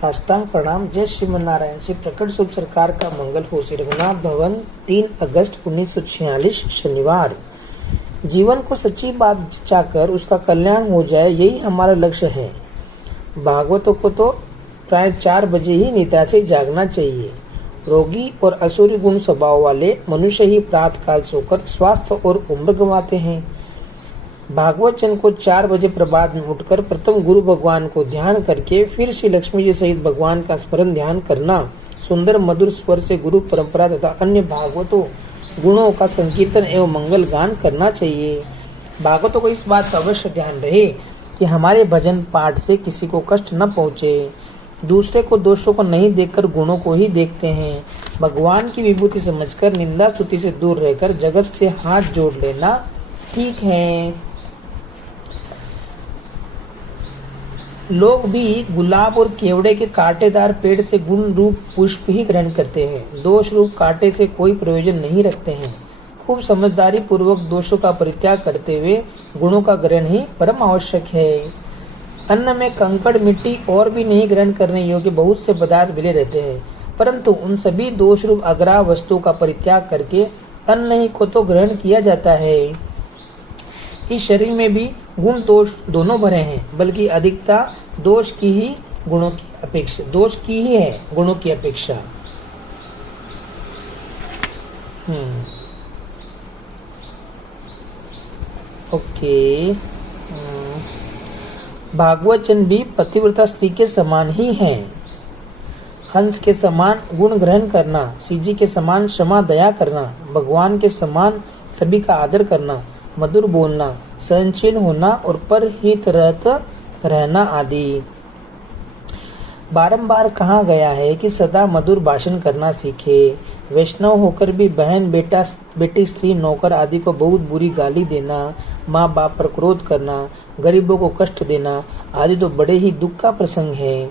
साष्टांग प्रणाम। जय श्रीमन नारायण। श्री प्रकट शुभ सरकार का मंगल हो। श्री रघुनाथ भवन 3 अगस्त 1946 शनिवार। जीवन को सच्ची बात चाहकर उसका कल्याण हो जाए, यही हमारा लक्ष्य है। भागवतों को तो प्राय 4 बजे ही निद्रा से जागना चाहिए। रोगी और असुरी गुण स्वभाव वाले मनुष्य ही प्रातः काल सोकर स्वास्थ्य और उम्र गंवाते हैं। भागवत जन को 4 बजे प्रभात में उठकर प्रथम गुरु भगवान को ध्यान करके फिर श्री लक्ष्मी जी सहित भगवान का स्मरण ध्यान करना, सुंदर मधुर स्वर से गुरु परंपरा तथा अन्य भागवतों गुणों का संकीर्तन एवं मंगल गान करना चाहिए। भागवतों को इस बात का अवश्य ध्यान रहे कि हमारे भजन पाठ से किसी को कष्ट न पहुँचे। दूसरे को दोषों को नहीं देखकर गुणों को ही देखते हैं। भगवान की विभूति समझकर निंदा स्तुति से दूर रहकर जगत से हाथ जोड़ लेना ठीक है। लोग भी गुलाब और केवड़े के कांटेदार पेड़ से गुण रूप पुष्प ही ग्रहण करते हैं, दोष रूप कांटे से कोई प्रयोजन नहीं रखते हैं। खूब समझदारी पूर्वक दोषों का परित्याग करते हुए गुणों का ग्रहण ही परम आवश्यक है। अन्न में कंकड़ मिट्टी और भी नहीं ग्रहण करने योग्य बहुत से पदार्थ मिले रहते हैं, परंतु उन सभी दोष रूप अग्राह वस्तुओं का परित्याग करके अन्न ही को तो ग्रहण किया जाता है। इस शरीर में भी गुण दोष दोनों भरे हैं, बल्कि अधिकता दोष की ही गुणों की अपेक्षा है गुणों की अपेक्षा। ओके। भागवतजन भी पतिव्रता स्त्री के समान ही हैं। हंस के समान गुण ग्रहण करना, सीजी के समान क्षमा दया करना, भगवान के समान सभी का आदर करना, मधुर बोलना, सहनशील होना और परहित रहना आदि। बारंबार कहा गया है कि सदा मधुर भाषण करना सीखे। वैष्णव होकर भी बहन बेटी स्त्री नौकर आदि को बहुत बुरी गाली देना, माँ बाप पर क्रोध करना, गरीबों को कष्ट देना आदि तो बड़े ही दुख का प्रसंग है।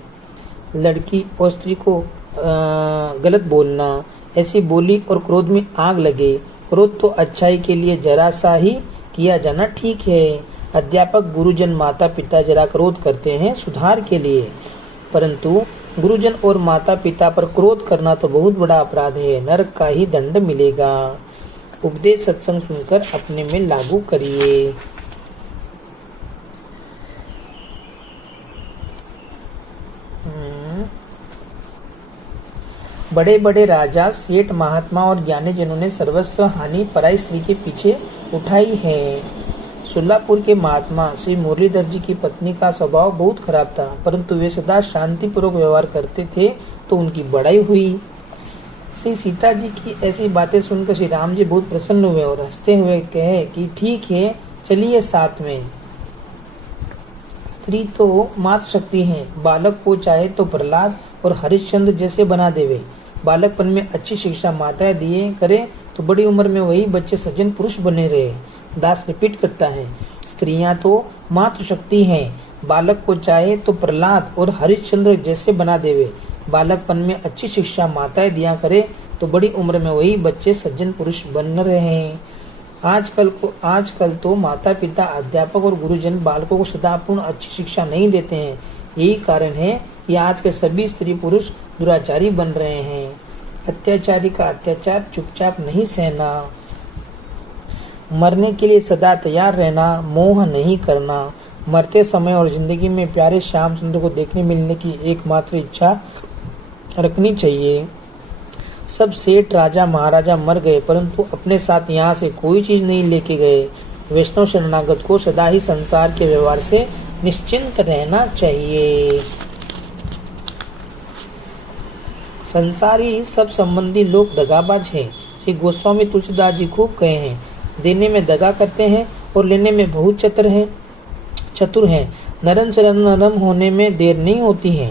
लड़की और स्त्री को गलत बोलना, ऐसी बोली और क्रोध में आग लगे। क्रोध तो अच्छाई के लिए जरा सा ही किया जाना ठीक है। अध्यापक गुरुजन माता पिता जरा क्रोध करते हैं सुधार के लिए, परंतु गुरुजन और माता पिता पर क्रोध करना तो बहुत बड़ा अपराध है, नरक का ही दंड मिलेगा। उपदेश सत्संग सुनकर अपने में लागू करिए। बड़े बड़े राजा, सेठ, महात्मा और ज्ञानी जनों ने सर्वस्व हानि पराई स्त्री के पीछे उठाई है। सुल्लापुर के महात्मा श्री मुरलीधर जी की पत्नी का स्वभाव बहुत खराब था, परंतु वे सदा शांतिपूर्वक व्यवहार करते थे तो उनकी बड़ाई हुई। श्री सीता जी की ऐसी बातें सुनकर श्री राम जी बहुत प्रसन्न हुए और हंसते हुए कहे कि ठीक है, चलिए साथ में। स्त्री तो मातृशक्ति है, बालक को चाहे तो प्रहलाद और हरिश्चंद्र जैसे बना देवे। बालकपन में अच्छी शिक्षा माताएं दिए करे तो बड़ी उम्र में वही बच्चे सज्जन पुरुष बने रहे। दास रिपीट करता है, स्त्रियां तो मातृशक्ति हैं, बालक को चाहे तो प्रहलाद और हरिश्चंद्र जैसे बना देवे। बालकपन में अच्छी शिक्षा माताएं दिया करे तो बड़ी उम्र में वही बच्चे सज्जन पुरुष बन रहे हैं। आजकल तो माता पिता, अध्यापक और गुरुजन बालकों को सदापूर्ण अच्छी शिक्षा नहीं देते हैं। यही कारण है कि आज के सभी स्त्री पुरुष दुराचारी बन रहे हैं। अत्याचारी का अत्याचार चुपचाप नहीं सहना, मरने के लिए सदा तैयार रहना, मोह नहीं करना, मरते समय और जिंदगी में प्यारे श्याम सुंदर को देखने मिलने की एकमात्र इच्छा रखनी चाहिए। सब सेठ राजा महाराजा मर गए, परंतु अपने साथ यहाँ से कोई चीज नहीं लेके गए। वैष्णव शरणागत को सदा ही संसार के व्यवहार से निश्चिंत रहना चाहिए। संसारी सब संबंधी लोग दगाबाज हैं। श्री गोस्वामी तुलसीदास जी खूब कहे हैं, देने में दगा करते हैं और लेने में बहुत चतुर हैं। नरम से नरम होने में देर नहीं होती है।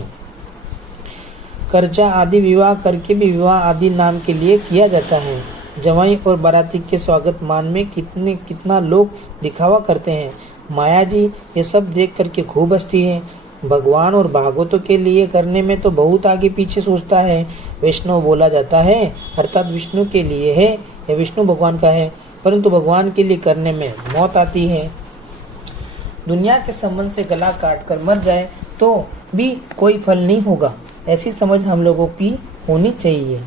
कर्जा आदि विवाह करके भी विवाह आदि नाम के लिए किया जाता है। जवाई और बाराती के स्वागत मान में कितना लोग दिखावा करते हैं। माया जी ये सब देख करके खूब हंसती है। भगवान और भागवतों के लिए करने में तो बहुत आगे पीछे सोचता है। वैष्णव बोला जाता है अर्थात विष्णु के लिए है या विष्णु भगवान का है, परंतु भगवान के लिए करने में मौत आती है। दुनिया के संबंध से गला काट कर मर जाए तो भी कोई फल नहीं होगा। ऐसी समझ हम लोगों की होनी चाहिए।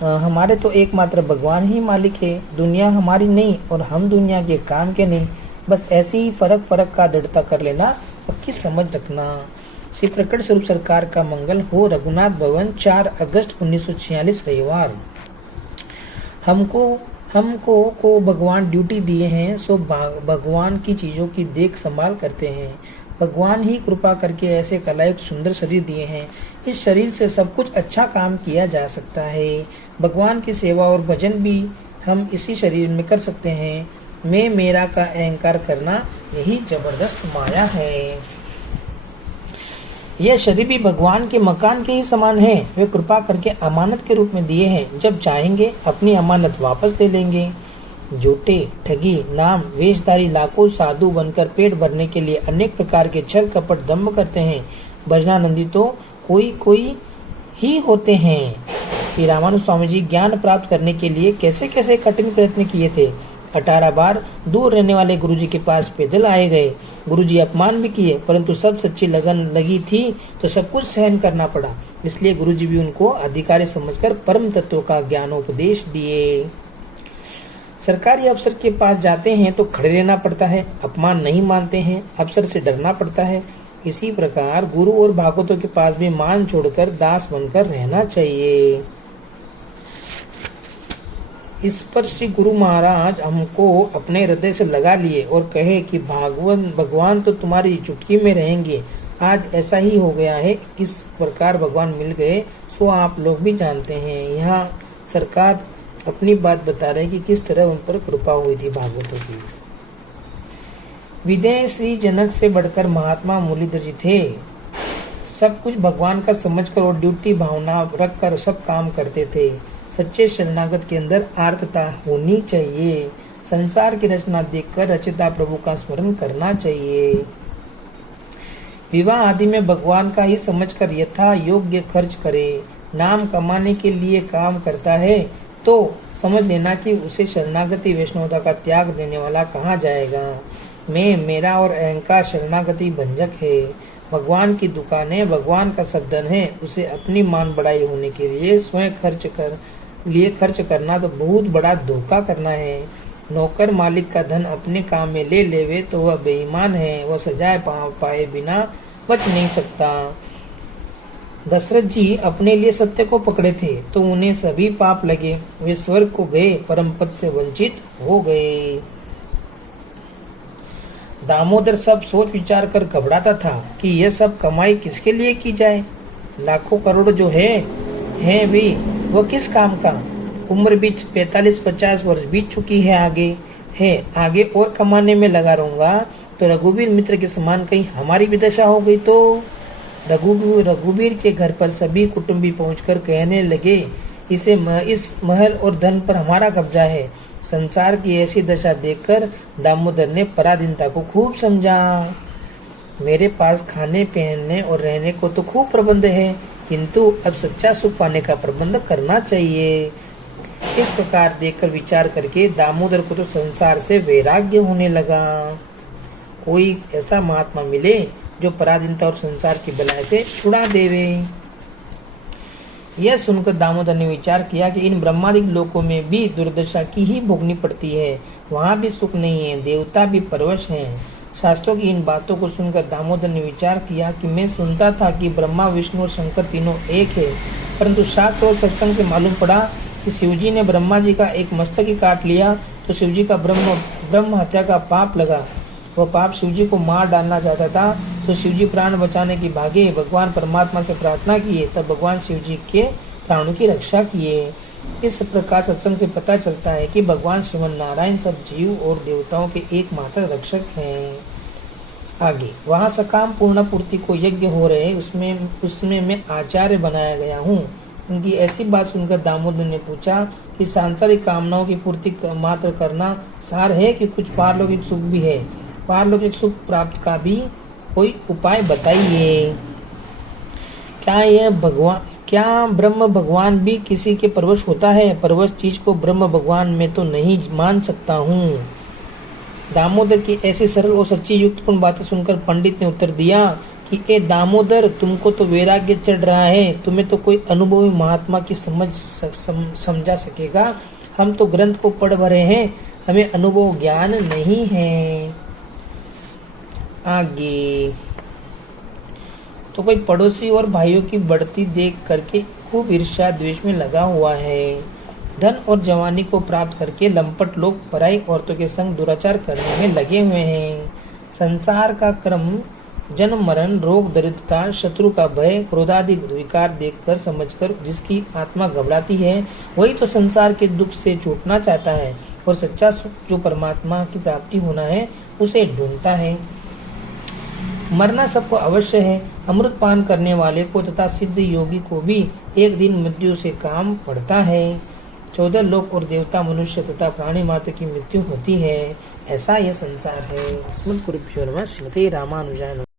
हमारे तो एकमात्र भगवान ही मालिक है, दुनिया हमारी नहीं और हम दुनिया के काम के नहीं। बस ऐसे ही फर्क का दृढ़ता कर लेना, पक्की समझ रखना। श्री प्रकट स्वरूप सरकार का मंगल हो। रघुनाथ भवन, 4 अगस्त 1946 रविवार। हमको को भगवान ड्यूटी दिए हैं, सो भगवान की चीजों की देख संभाल करते हैं। भगवान ही कृपा करके ऐसे कलायुक्त सुंदर शरीर दिए हैं। इस शरीर से सब कुछ अच्छा काम किया जा सकता है। भगवान की सेवा और भजन भी हम इसी शरीर में कर सकते हैं। मैं मेरा का अहंकार करना यही जबरदस्त माया है। यह शरीर भी भगवान के मकान के ही समान है। वे कृपा करके अमानत के रूप में दिए हैं। जब चाहेंगे अपनी अमानत वापस ले लेंगे। झूठे, ठगी, नाम, वेशधारी लाखों साधु बनकर पेट भरने के लिए अनेक प्रकार के छल कपट दम्भ करते हैं। भजनानंदी तो कोई ही होते हैं। श्री रामानुज स्वामी जी ज्ञान प्राप्त करने के लिए कैसे कैसे कठिन प्रयत्न किए थे। 18 बार दूर रहने वाले गुरुजी के पास पैदल आए गए। गुरुजी अपमान भी किए, परंतु सब सच्ची लगन लगी थी तो सब कुछ सहन करना पड़ा। इसलिए गुरुजी भी उनको अधिकारी समझकर परम तत्व का ज्ञानोपदेश दिए। सरकारी अफसर के पास जाते हैं तो खड़े रहना पड़ता है, अपमान नहीं मानते हैं, अफसर से डरना पड़ता है। इसी प्रकार गुरु और भागवतों के पास भी मान छोड़कर दास बनकर रहना चाहिए। इस पर श्री गुरु महाराज हमको अपने हृदय से लगा लिए और कहे कि भगवान तो तुम्हारी चुटकी में रहेंगे। आज ऐसा ही हो गया है। किस प्रकार भगवान मिल गए सो आप लोग भी जानते हैं। यहाँ सरकार अपनी बात बता रहे कि किस तरह उन पर कृपा हुई थी भागवतों की। विदेह श्री जनक से बढ़कर महात्मा मुरलीधर जी थे। सब कुछ भगवान का समझकर और ड्यूटी भावना रखकर सब काम करते थे। सच्चे शरणागत के अंदर आर्तता होनी चाहिए। संसार की रचना देखकर रचिता प्रभु का स्मरण करना चाहिए। विवाह आदि में भगवान का ही समझकर यथा योग्य खर्च करे। नाम कमाने के लिए काम करता है तो समझ लेना कि उसे शरणागति वैष्णवता का त्याग देने वाला कहा जाएगा। मैं, मेरा और अहंकार शरणागति भंजक है। भगवान की दुकानें भगवान का सब धन है। उसे अपनी मान बढ़ाई होने के लिए स्वयं खर्च करना तो बहुत बड़ा धोखा करना है। नौकर मालिक का धन अपने काम में ले लेवे तो वह बेईमान है। वह सजाए पाए बिना बच नहीं सकता। दशरथ जी अपने लिए सत्य को पकड़े थे तो उन्हें सभी पाप लगे। वे स्वर्ग को गए, परम पद से वंचित हो गए। दामोदर सब सोच विचार कर घबराता था कि यह सब कमाई किसके लिए की जाए। लाखों करोड़ जो है भी वह किस काम का। उम्र भी 45-50 वर्ष बीत चुकी है। आगे और कमाने में लगा रहूंगा तो रघुवीर मित्र के समान कहीं हमारी भी दशा हो गई तो। रघुवीर के घर पर सभी कुटुंबी पहुंचकर कहने लगे इस महल और धन पर हमारा कब्जा है। संसार की ऐसी दशा देखकर दामोदर ने पराधीनता को खूब समझा। मेरे पास खाने पहनने और रहने को तो खूब प्रबंध है, किंतु अब सच्चा सुख पाने का प्रबंध करना चाहिए। इस प्रकार देखकर विचार करके दामोदर को तो संसार से वैराग्य होने लगा। कोई ऐसा महात्मा मिले जो पराधीनता और संसार की बलाई से छुड़ा देवे। यह सुनकर दामोदर ने विचार किया कि इन ब्रह्मादिक लोकों में भी दुर्दशा की ही भोगनी पड़ती है। वहाँ भी सुख नहीं है, देवता भी परवश हैं। शास्त्रों की इन बातों को सुनकर दामोदर ने विचार किया कि मैं सुनता था कि ब्रह्मा, विष्णु और शंकर तीनों एक है, परंतु शास्त्र और सत्संग से मालूम पड़ा कि शिवजी ने ब्रह्मा जी का एक मस्तक ही काट लिया तो शिवजी का ब्रह्म हत्या का पाप लगा। वह पाप शिवजी को मार डालना चाहता था तो शिवजी प्राण बचाने की भागे भगवान परमात्मा से प्रार्थना किए, तब भगवान शिवजी के प्राणों की रक्षा किए। इस प्रकार सत्संग से पता चलता है कि भगवान श्रीमन नारायण सब जीव और देवताओं के एकमात्र रक्षक हैं। आगे वहाँ सकाम पूर्ण पूर्ति को यज्ञ हो रहे, उसमें मैं आचार्य बनाया गया हूँ। उनकी ऐसी बात सुनकर दामोदर ने पूछा कि सांसारिक कामनाओं की पूर्ति मात्र करना सार है कि कुछ पारलौकिक सुख भी है। पारलौकिक सुख प्राप्त का भी कोई उपाय बताइए। क्या ब्रह्म भगवान भी किसी के परवश होता है? परवश चीज को ब्रह्म भगवान में तो नहीं मान सकता हूँ। दामोदर की ऐसी सरल और सच्ची युक्तपूर्ण बातें सुनकर पंडित ने उत्तर दिया कि ए दामोदर, तुमको तो वैराग्य चढ़ रहा है, तुम्हें तो कोई अनुभवी महात्मा की समझा सकेगा। हम तो ग्रंथ को पढ़ भरे हैं, हमें अनुभव ज्ञान नहीं है। आगे तो कोई पड़ोसी और भाइयों की बढ़ती देख करके खूब ईर्ष्या द्वेष में लगा हुआ है। धन और जवानी को प्राप्त करके लंपट लोग पराई औरतों के संग दुराचार करने में लगे हुए हैं। संसार का क्रम जन्म मरण, रोग दरिद्रता, शत्रु का भय, क्रोधादि विकार देखकर समझकर जिसकी आत्मा घबराती है, वही तो संसार के दुख से छूटना चाहता है और सच्चा सुख जो परमात्मा की प्राप्ति होना है उसे ढूंढता है। मरना सबको अवश्य है। अमृत पान करने वाले को तथा सिद्ध योगी को भी एक दिन मृत्यु से काम पड़ता है। 14 लोक और देवता, मनुष्य तथा प्राणी मात्र की मृत्यु होती है। ऐसा यह संसार है। स्मृत गुरुभ्यो नमः। श्रीमते रामानुजाय नमः।